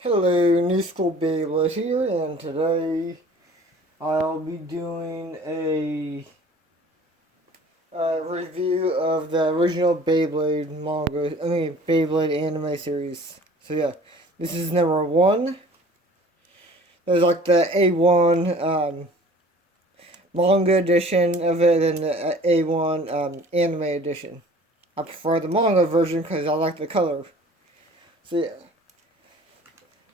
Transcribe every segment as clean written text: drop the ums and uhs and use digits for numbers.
Hello, New School Beyblade here, and today I'll be doing a review of the original Beyblade manga, Beyblade anime series. So yeah, this is number one. There's like the A1 manga edition of it and the A1 anime edition. I prefer the manga version because I like the color. So yeah.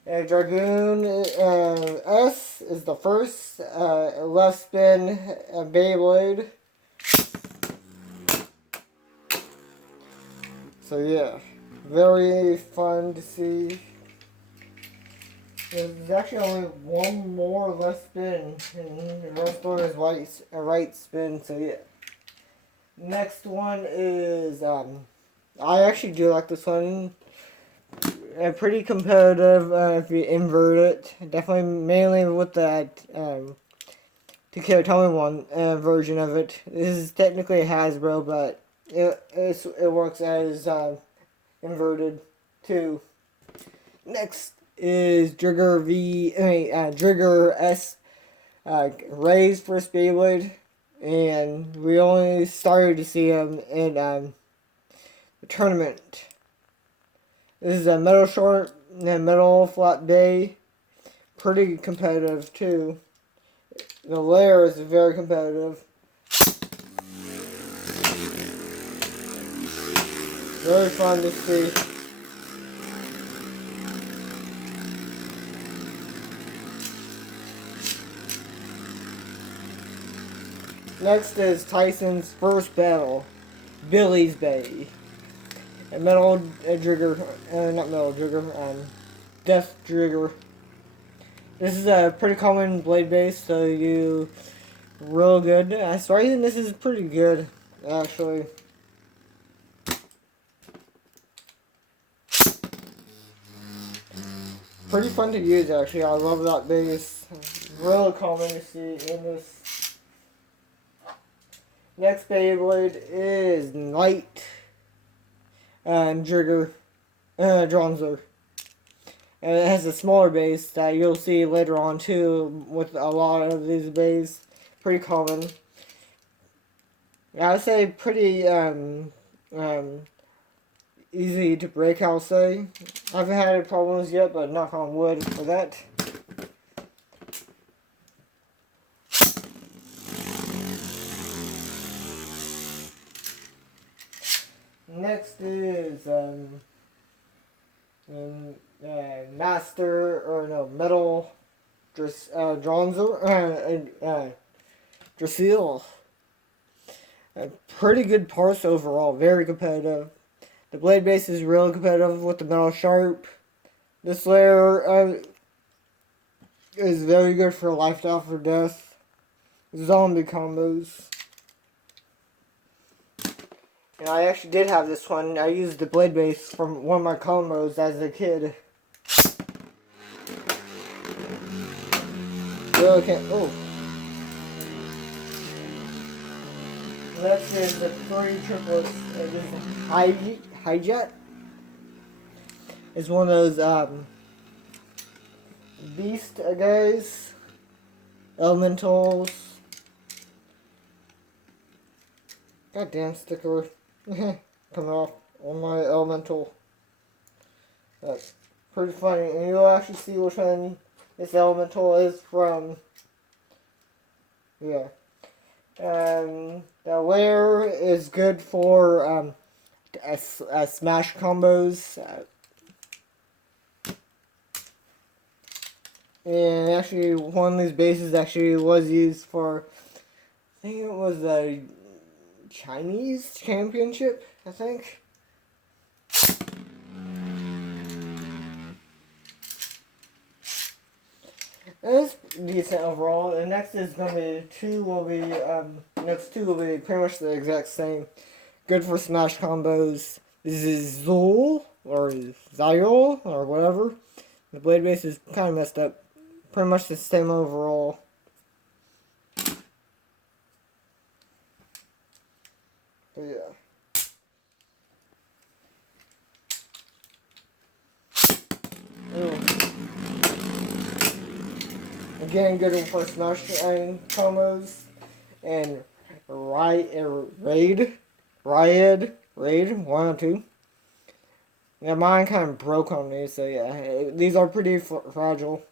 Dragoon S is the first left spin Beyblade. So yeah, very fun to see. There's actually only one more left spin, and the rest one is right spin. So yeah. Next one is I actually do like this one. Pretty competitive if you invert it. Definitely mainly with that Tomoe one version of it. This is technically a Hasbro, but it works as inverted too. Next is Trigger S Ray's first Beyblade, and we only started to see him in the tournament. This is a metal short and metal flat bay. Pretty competitive too. The layer is very competitive. Very fun to see. Next is Tyson's first battle, Billy's Bay. A metal trigger, not metal trigger, death trigger. This is a pretty common blade base, so you real good. Sorry, this is pretty good, actually. Pretty fun to use, actually. I love that base. Real common to see in this. Next Beyblade is Knight Trigger Dronzer. And it has a smaller base that you'll see later on too with a lot of these bases. Pretty common. I would say pretty easy to break, I'll say. I haven't had any problems yet, but knock on wood for that. Next is Metal Dronzer Drasil. Pretty good parts overall, very competitive. The blade base is real competitive with the metal sharp. This layer is very good for life after death. Zombie combos. And I actually did have this one. I used the blade base from one of my combos as a kid. Really can't. Oh. Next is the three triplets. This is Hijet. It's one of those beast guys. Elementals. Goddamn sticker. Coming off on my elemental. That's pretty funny. And you'll actually see which one this elemental is from. Yeah. The layer is good for smash combos. And actually, one of these bases actually was used for, I think it was a Chinese championship, I think. It's decent overall. The next is going to be next two will be pretty much the exact same. Good for smash combos. This is Zul or Zyol or whatever. The blade base is kind of messed up. Pretty much the same overall. But yeah. Ooh. again, good for Smash combos. And Raid, one or two. Yeah, mine kind of broke on me, so yeah, these are pretty fragile.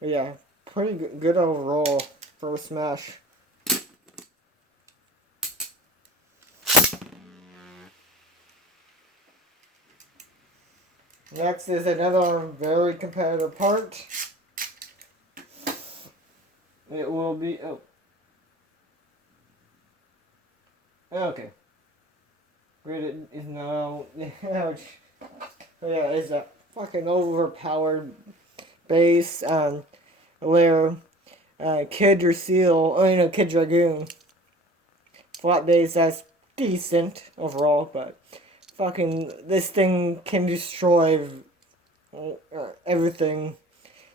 But yeah, pretty good overall for Smash. Next is another very competitive part. It will be, okay. Grid is now, yeah, it's a fucking overpowered base, where, Kid Seal, Kid Dragoon. Flat base, that's decent overall, but fucking, this thing can destroy everything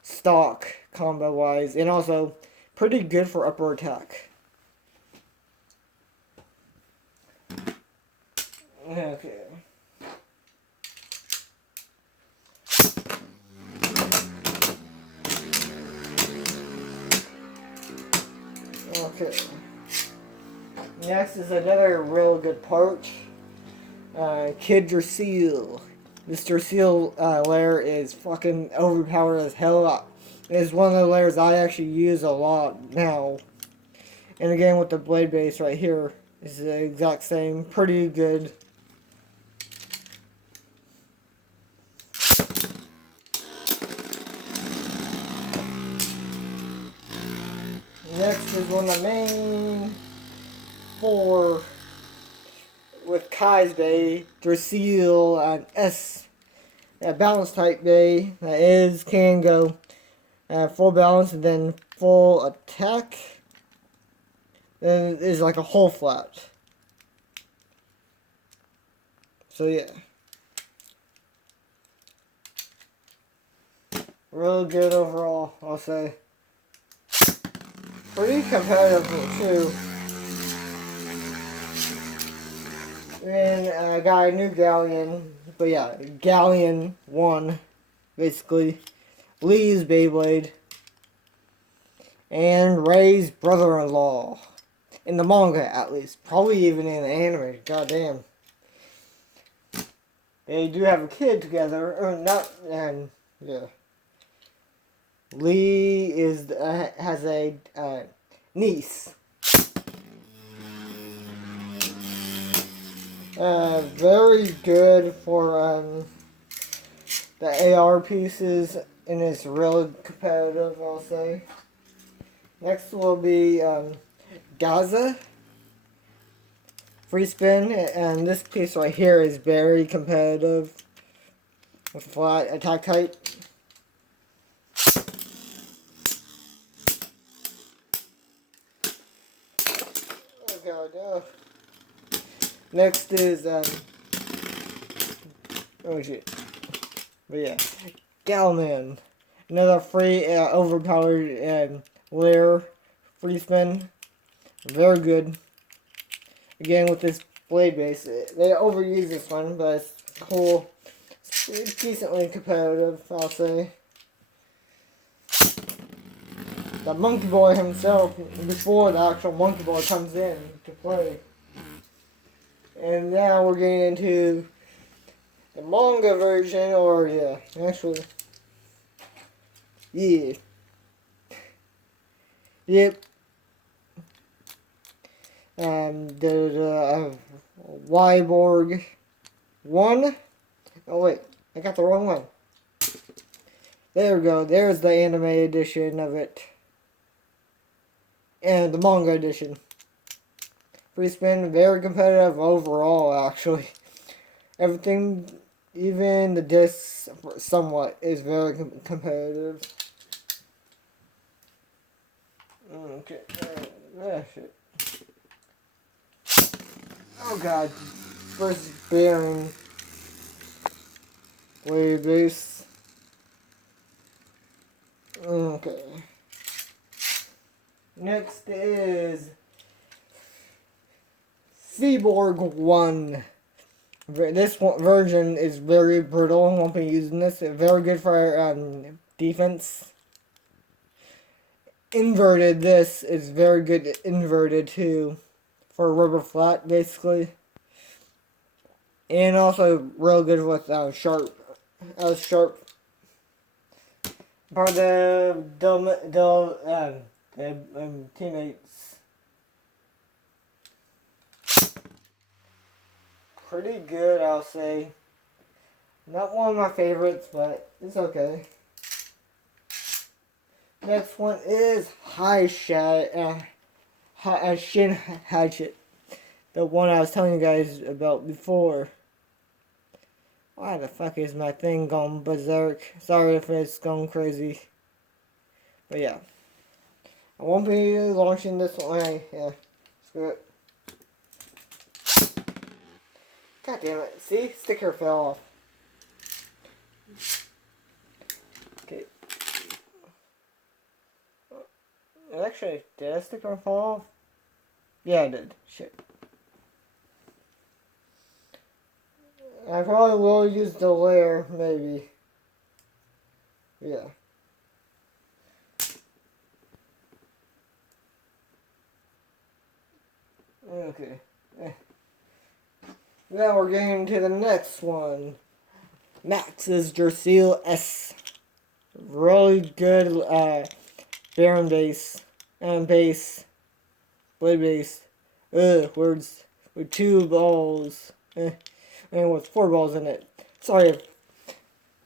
stock combo wise, and also pretty good for upper attack. Okay. Okay. Next is another real good part. Kid Seal. Mr. Seal lair is fucking overpowered as hell. It is one of the layers I actually use a lot now. And again, with the blade base right here, is the exact same. Pretty good. Next is one of the main four with Kai's Bay, Drasil, and S. Balance type Bay that can go full balance and then full attack. Then it is like a whole flat. So yeah. Really good overall, I'll say. Pretty competitive too. And I got a new Galleon. But yeah, Galleon 1, basically. Lee's Beyblade. And Ray's brother-in-law. In the manga, at least. Probably even in the anime. Goddamn. They do have a kid together. Or not, and yeah. Lee has a niece. Very good for the AR pieces, and it's really competitive, I'll say. Next will be Gaza. Free spin, and this piece right here is very competitive with flat attack height. Oh god, no. Next is oh shit. But yeah, Galman. Another free overpowered lair free spin. Very good. Again with this blade base. They overuse this one, but it's cool. It's decently competitive, I'll say. The Monkey Boy himself, before the actual Monkey Boy comes in to play. And now we're getting into the manga version, or yeah, actually, yeah, yep. The Wyborg 1. Oh wait, I got the wrong one. There we go. There's the anime edition of it, and the manga edition. Free spin, very competitive overall, actually. Everything, even the discs, somewhat, is very competitive. Okay. Shit. Oh god. First bearing. Way base. Okay. Next is Seaborg 1. This version is very brutal. Won't be using this. Very good for defense. inverted. This is very good inverted too, for a rubber flat basically, and also real good with sharp. Part of the teammates. Pretty good, I'll say. Not one of my favorites, but it's okay. Next one is Shin Hatchet. The one I was telling you guys about before. Why the fuck is my thing going berserk? Sorry if it's going crazy. But yeah. I won't be launching this one. Yeah. Screw it. God damn it. See? Sticker fell off. Okay. Actually, did that sticker fall off? Yeah, I did. Shit. I probably will use the layer, maybe. Yeah. Okay. Now we're getting to the next one. Max's Jerseal S. Really good Baron base. And base. Blade base. Words. With 2 balls. And with 4 balls in it. Sorry,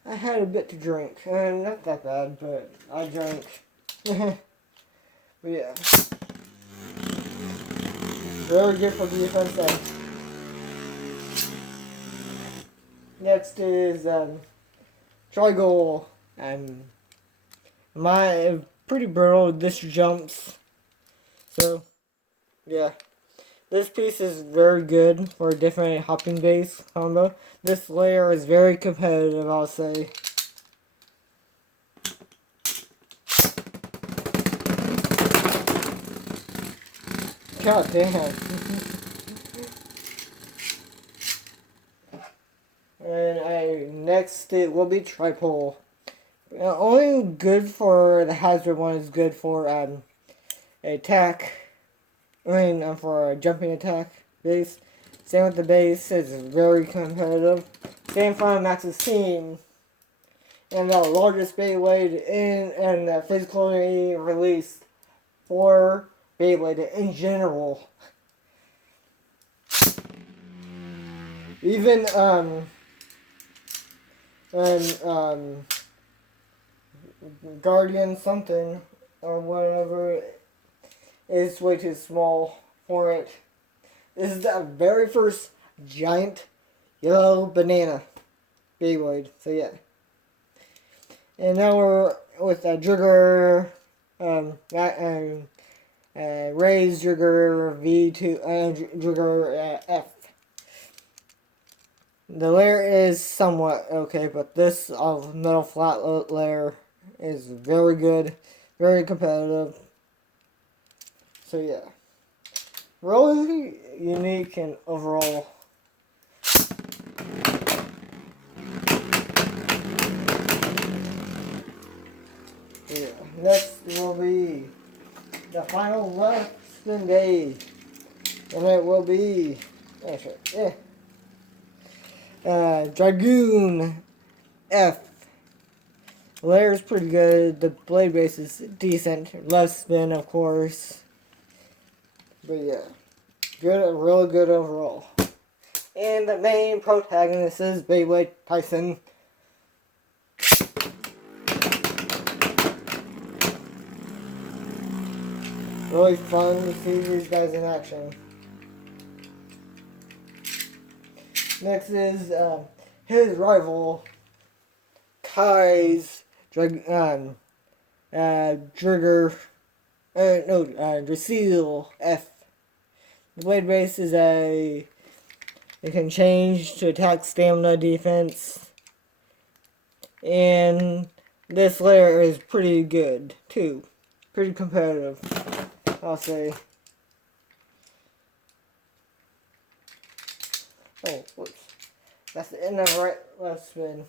I had a bit to drink. Not that bad, but I drank. But yeah. Very good for defense then. Next is Trigoal. My pretty brittle. This jumps. So yeah. This piece is very good for a different hopping base combo. This layer is very competitive, I'll say. God damn. And next it will be Tripole. Only good for the hazard one is good for attack. For a jumping attack base. Same with the base, it's very competitive. Same for Max's team. And the largest Beyblade and physically released for Beyblade in general. Even Guardian something or whatever is way too small for it. This is the very first giant yellow banana Beyblade. So yeah. And now we're with Jigger, Ray's Jigger V2, Jigger F. The layer is somewhat okay, but this metal flat layer is very good, very competitive. So yeah, really unique and overall. Yeah, next will be the final left spin day, and it will be Dragoon F. The layer is pretty good. The blade base is decent. Left spin, of course. But yeah, good, real good overall. And the main protagonist is Beyblade Tyson. Really fun to see these guys in action. Next is his rival, Kai's Dragger, Drasil F. The blade base is it can change to attack, stamina, defense. And this layer is pretty good, too. Pretty competitive, I'll say. Oh, whoops. That's the end of left spin.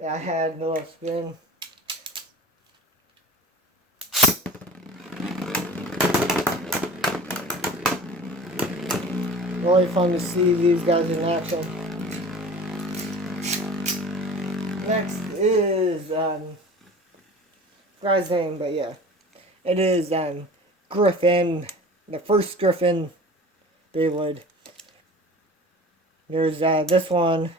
Yeah, I had the left spin. Really fun to see these guys in action. Next is, forgot his name, but yeah. It is, Griffin. The first Griffin Beyblade. There's, this one.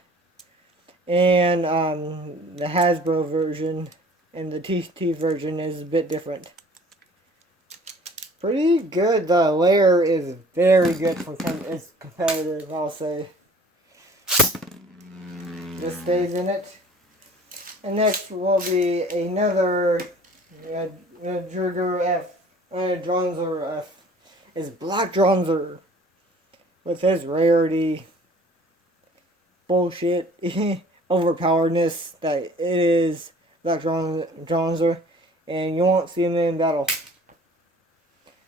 And, the Hasbro version. And the TT version is a bit different. Pretty good. The layer is very good for it's competitive, I'll say. This stays in it. And next will be another Drugger F. Dronzer F. Is Black Dronzer. With his rarity. Bullshit. Overpoweredness that it is Black Dronzer. And you won't see him in battle.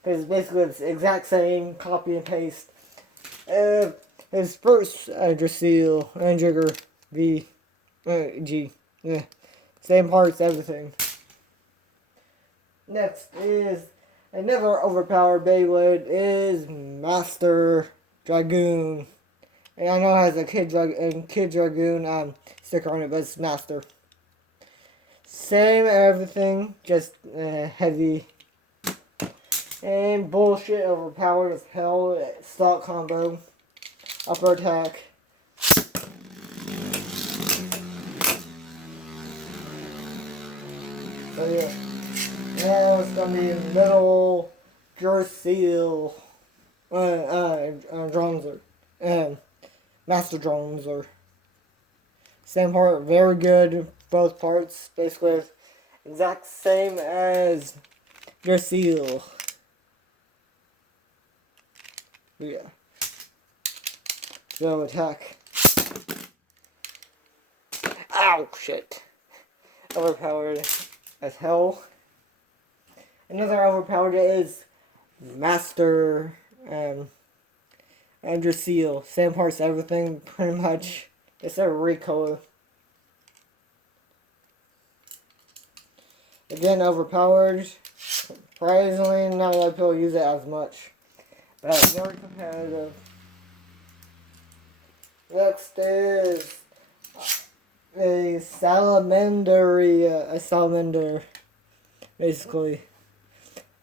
Because basically it's the exact same copy and paste. His first Dracil and Jigger V G. Yeah. Same parts, everything. Next is another overpowered Beyblade is Master Dragoon. And I know it has a Kid Dragoon sticker on it, but it's Master. Same everything, just heavy. And bullshit overpowered as hell. Stock combo. Upper attack. So yeah. Now it's gonna be Metal Dracil. Dronzer. Master Dronzer. Same part, very good. Both parts. Basically exact same as Dracil. Yeah. So attack. Ow, shit. Overpowered as hell. Another overpowered is Master Dracil. Same parts, everything, pretty much. It's a recolor. Again, overpowered. Surprisingly, not a lot of people use it as much. But very competitive. Next is a salamander, basically.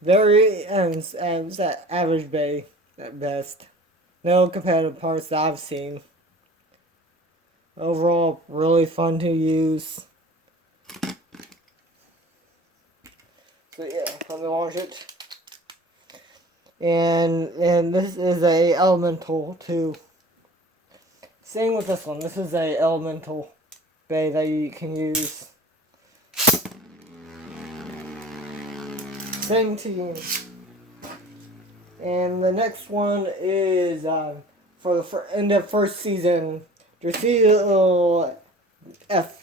Very average bay at best. No competitive parts that I've seen. Overall, really fun to use. So yeah, let me launch it. And this is a elemental too. Same with this one. This is a elemental bay that you can use. Same team. And the next one is for the end of first season. Dracil F.